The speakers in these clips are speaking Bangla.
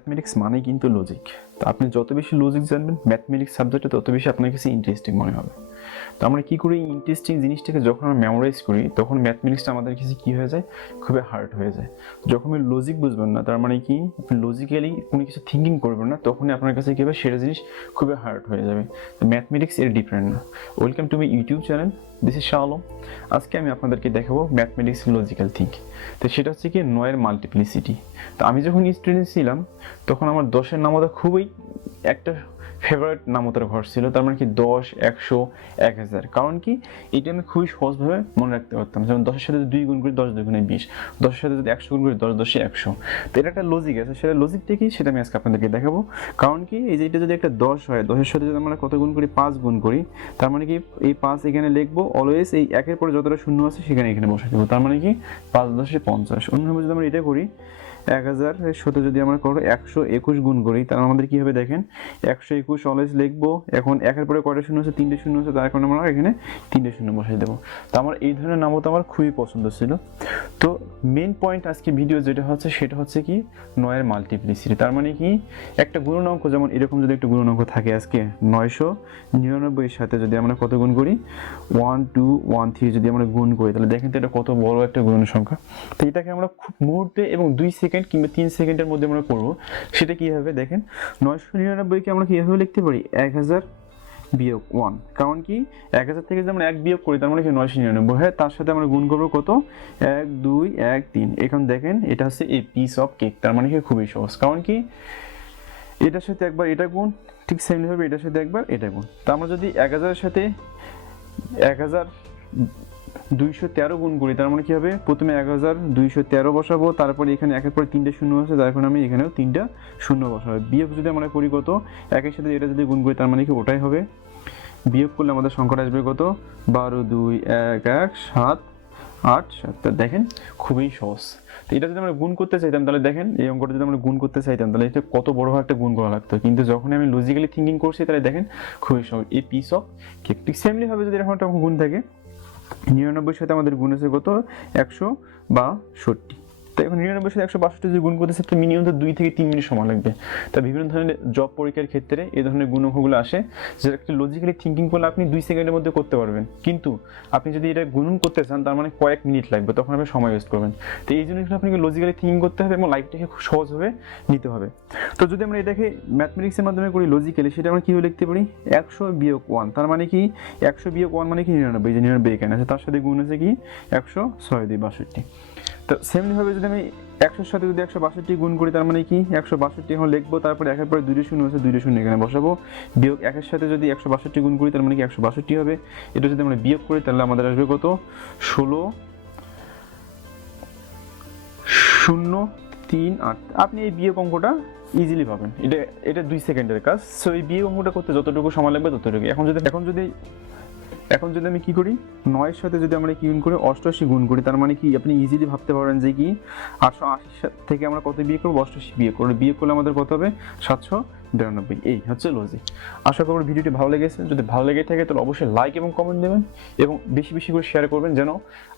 ম্যাথমেটিক্স মানেই কিন্তু লজিক। তো আপনি যত বেশি লজিক জানবেন ম্যাথমেটিক্স সাবজেক্টে তত বেশি আপনার কাছে ইন্টারেস্টিং মনে হবে। তো আমরা কী করি, ইন্টারেস্টিং জিনিসটাকে যখন আমরা মেমোরাইজ করি তখন ম্যাথমেটিক্সটা আমাদের কাছে কী হয়ে যায়, খুবই হার্ড হয়ে যায়। যখন আপনি লজিক বুঝবেন না, তার মানে কি আপনি লজিক্যালি কোনো কিছু থিঙ্কিং করবেন না, তখনই আপনার কাছে কী হবে, সেটা জিনিস খুবই হার্ড হয়ে যাবে। তো ম্যাথমেটিক্স এর ডিফারেন্ট না। Welcome to my YouTube channel, this is Shah Alam. আজকে আমি আপনাদেরকে দেখাবো ম্যাথমেটিক্স লজিক্যাল থিঙ্ক। তো সেটা হচ্ছে কি 9-এর মাল্টিপ্লিসিটি। তো আমি যখন স্টুডেন্ট ছিলাম তখন আমার 10-এর নামতা খুবই একটা ফেভারিট নামতার ঘর ছিল। তার মানে কি 10, 100, 1000। কারণ কি এটা আমি খুবই সহজভাবে মনে রাখতে পারতাম। যেমন 10-এর সাথে 2 গুণ করি 10 2 20, 10-এর সাথে যদি 100 গুণ করি 10 10 100। তো এটা একটা লজিক আছে, সেটা লজিকটা কি সেটা আমি আজকে আপনাদেরকে দেখাবো। কারণ কি এই যে এটা যদি একটা 10 হয়, 10-এর সাথে যদি আমরা কত গুণ করি, 5 গুণ করি, তার মানে কি এই 5 এখানে লিখবো, অলওয়েজ এই 1-এর পরে যতটা শূন্য আছে সেখানে এখানে বসে দেবো। তার মানে কি 5 10 50। অন্যভাবে যদি আমরা এটা করি, 1000 এর সাথে যদি আমরা করো 121 গুণ করি, তাহলে আমাদের কি হবে দেখেন, 121 অলওয়েজ লিখবো। এখন 1-এর পরে কয়টা শূন্য আছে, 3টে শূন্য আছে, তার কারণে আমরা এখানে 3টে শূন্য বসিয়ে দেবো। তো আমার এই ধরনের নামও তো আমার খুবই পছন্দ ছিল। তো মেন পয়েন্ট আজকে ভিডিও যেটা হচ্ছে সেটা হচ্ছে কি 9-এর মাল্টিপ্লিসিটি। তার মানে কি একটা গুণনাঙ্ক, যেমন এরকম যদি একটা গুণনাঙ্ক থাকে আজকে 999 এর সাথে যদি আমরা কত গুণ করি, 1 2 1 3 যদি আমরা গুণ করি, তাহলে দেখেন তো এটা কত বড় একটা গুণ সংখ্যা। তো এটাকে আমরা খুব মুহূর্তে এবং 2 সেকেন্ড কিংবা 3 সেকেন্ডের মধ্যে আমরা করবো। সেটা কীভাবে দেখেন, 999কে আমরা কীভাবে লিখতে পারি, 1000 বিয়োগ 1। কারণ কি 1000 থেকে যদি আমরা 1 বিয়োগ করি, তার মানে কি 999। হ্যাঁ, তার সাথে আমরা গুণ করবো কত, 1 2 1 3। এখন দেখেন এটা হচ্ছে এ পিস অফ কেক। তার মানে কি খুবই সহজ। কারণ কি এটার সাথে একবার এটা গুণ, ঠিক সেমভাবে এটার সাথে একবার এটা গুণ। তো আমরা যদি 1000-এর সাথে 1213 গুণ করি, তার মানে কি হবে, প্রথমে 1213 বসাবো, তারপরে এখানে 1-এর পরে 3টে শূন্য আছে, যার কারণে আমি এখানেও 3টা শূন্য বসাবো। বিয়োগ যদি আমরা করি কত, 1-এর সাথে এটা যদি গুণ করি, তার মানে কি ওটাই হবে। বিয়োগ করলে আমাদের সংখ্যাটা আসবে কত, 12 2 1 1 7 8 7। তা দেখেন খুবই সহজ। তো এটা যদি আমরা গুণ করতে চাইতাম, তাহলে দেখেন এই অঙ্কটা যদি আমরা গুণ করতে চাইতাম, তাহলে এটা কত বড় একটা গুণ করা লাগতো। কিন্তু যখন আমি লজিক্যালি থিঙ্কিং করছি, তাহলে দেখেন খুবই সহজ। এই পিস অফ কেক। ঠিক সেমলি হবে যদি এরকম একটা গুণ থাকে, 99-এর সাথে আমাদের গুণ আছে কত, 162। তো এখন 99-এর সাথে 162 যদি গুণ করতে চাই, তো মিনিমাম তো 2 থেকে 3 মিনিট সময় লাগবে। তা বিভিন্ন ধরনের জব পরীক্ষার ক্ষেত্রে এই ধরনের গুণনফলগুলো আসে, যেটা একটা লজিক্যালি থিঙ্কিং করলে আপনি 2 সেকেন্ডের মধ্যে করতে পারবেন। কিন্তু আপনি যদি এটা গুণন করতে চান, তার মানে কয়েক মিনিট লাগবে, তখন আপনি সময় ওয়েস্ট করবেন। তো এই জিনিসগুলো আপনাকে লজিক্যালি থিঙ্কিং করতে হবে এবং লাইফটাকে খুব সহজভাবে নিতে হবে। তো যদি আমরা এটাকে ম্যাথমেটিক্সের মাধ্যমে করি লজিক্যালি, সেটা আমরা কীভাবে লিখতে পারি, 100 বিয়োগ 1। তার মানে কি 100 বিয়োগ 1 মানে কি 99, যে 99 এখানে আছে, তার সাথে গুণ আছে কি 106 2 62। তো সেমনিভাবে যদি আমি 100-এর সাথে যদি 162 গুণ করি, তার মানে কি 162 এখন লিখবো, তারপরে 1-এর পরে 2টে শূন্য আছে, 2টে শূন্য এখানে বসাবো। বিয়োগ 1-এর সাথে যদি 162 গুণ করি, তার মানে কি 162 হবে। এটা যদি আমরা বিয়োগ করি, তাহলে আমাদের আসবে কত, 16 0 3 8। আপনি এই বিয়োগ অঙ্কটা ইজিলি পাবেন। এটা 2 সেকেন্ডের কাজ। সো এই বিয়োগ অঙ্কটা করতে যতটুকু সময় লাগবে ততটুকু। এখন যদি আমি কি করি, 9-এর সাথে যদি আমরা কি গুণ করি, 88 গুণ করি, তার মানে কি আপনি ইজিলি ভাবতে পারেন যে কি 880 থেকে আমরা কত বিয়োগ করবো, 88 বিয়োগ করবো। বিয়োগ করলে আমাদের কত হবে, 792। এই হচ্ছে লজিক। আশা করি ভিডিওটি ভালো লেগেছে। যদি ভালো লেগে থাকে তাহলে অবশ্যই লাইক এবং কমেন্ট দেবেন এবং বেশি বেশি করে শেয়ার করবেন, যেন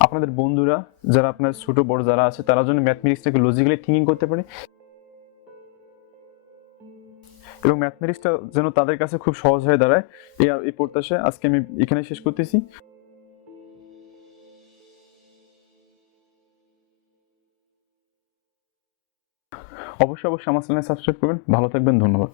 আপনাদের বন্ধুরা, যারা আপনার ছোট বড় যারা আছে, তারা যেন ম্যাথমেটিক্সটাকে লজিক্যালি থিঙ্কিং করতে পারে এবং ম্যাথমেটিক্সটা যেন তাদের কাছে খুব সহজ হয়ে দাঁড়ায়। এই প্রত্যাশায় আজকে আমি এখানে শেষ করতেছি। অবশ্যই আমার চ্যানেল সাবস্ক্রাইব করবেন। ভালো থাকবেন, ধন্যবাদ।